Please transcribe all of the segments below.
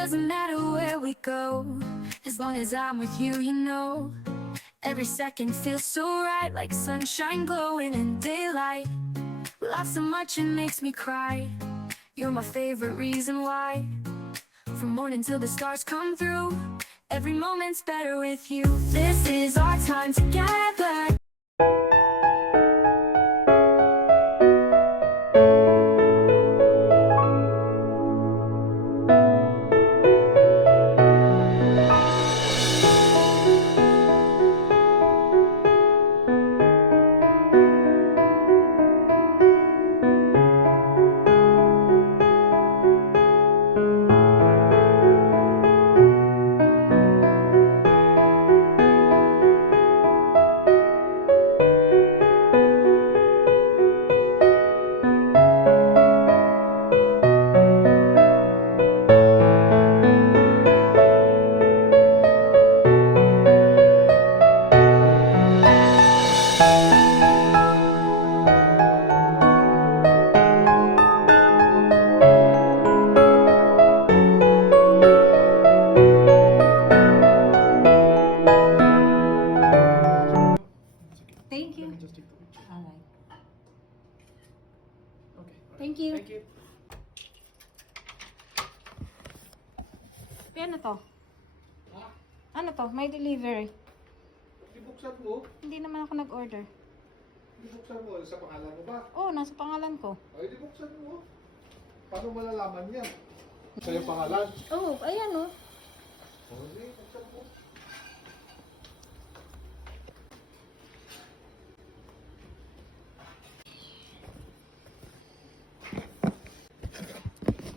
Doesn't matter where we go, as long as I'm with you, you know. Every second feels so right, like sunshine glowing in daylight. We laugh so much it makes me cry. You're my favorite reason why. From morning till the stars come through, every moment's better with you. This is our time together. Thank you. Just take the picture. Alright. Okay. Thank you. Thank you. Ano to? Ha? Ano to? May delivery. Ibuksan mo. Hindi naman ako nag-order. Ibuksan mo. Sa pangalan mo ba? Oh, nasa pangalan ko. Ay, ibuksan mo. Paano malalaman yan? Sa yung pangalan? Oh, ayan oh. Oh, hindi. Buksan mo.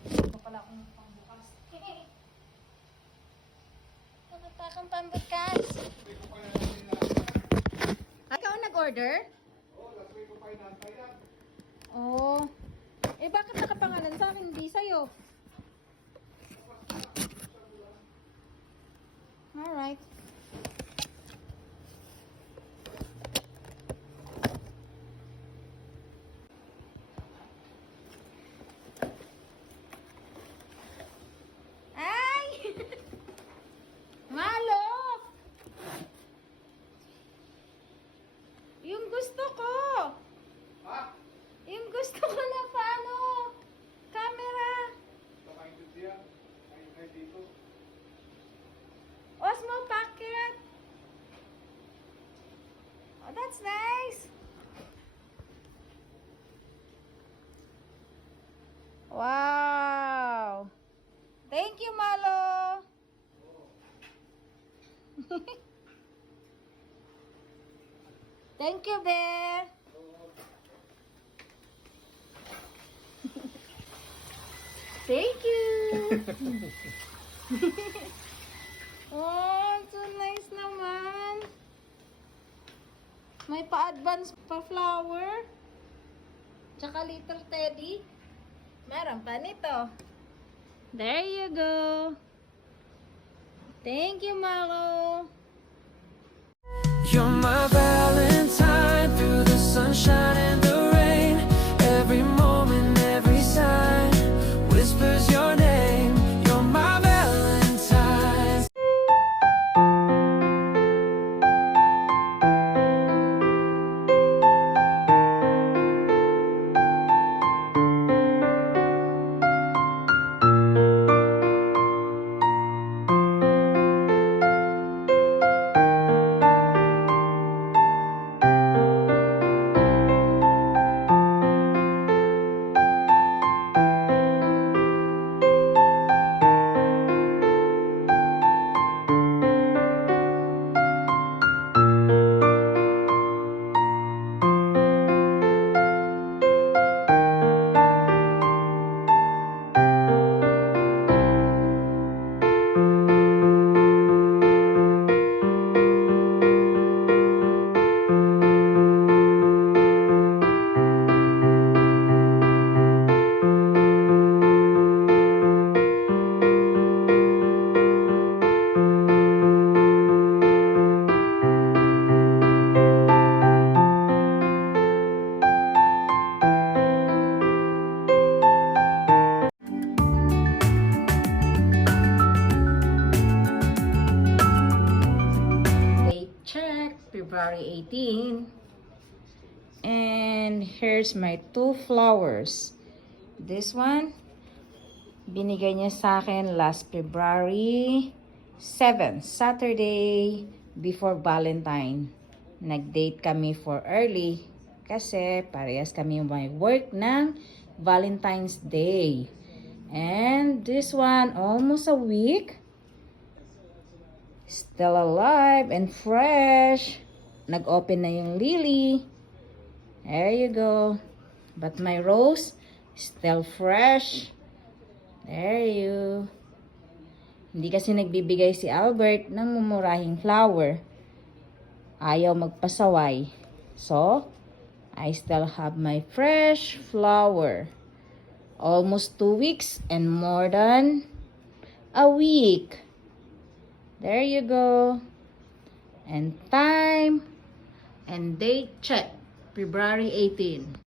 Ito pala akong pangbukas. Bakit akong pambukas? Ikaw ang nag-order? Oh, last week ko pa inantay yan. Oh. Eh, bakit nakapangalan sa akin? Hindi sa'yo. Alright. Ay! Malo! Yung gusto ko! Ha? Yung gusto ko na paano? Camera! Nakaintindihan. Ay, dito. Osmo Pocket! Oh, that's nice! Wow! Thank you, Malo! Thank you, Bear! Thank you! Oh, so nice naman. May pa-advance pa flower. Tsaka little teddy. Meron pa nito. There you go. Thank you, Malo. You're my Valentine, through the sunshine and the rain. Every moment, every sign whispers your name. You're my Valentine. February 18. And here's my 2 flowers. This one, binigay niya sa akin last February 7, Saturday, before Valentine. Nag-date kami for early kasi parehas kami may work ng Valentine's Day. And this one, almost a week. Still alive and fresh. Nag-open na yung lily. There you go. But my rose, still fresh. There you. Hindi kasi nagbibigay si Albert ng mumurahing flower. Ayaw magpasaway. So, I still have my fresh flower. Almost 2 weeks and more than a week. There you go. And time and date check. February 18.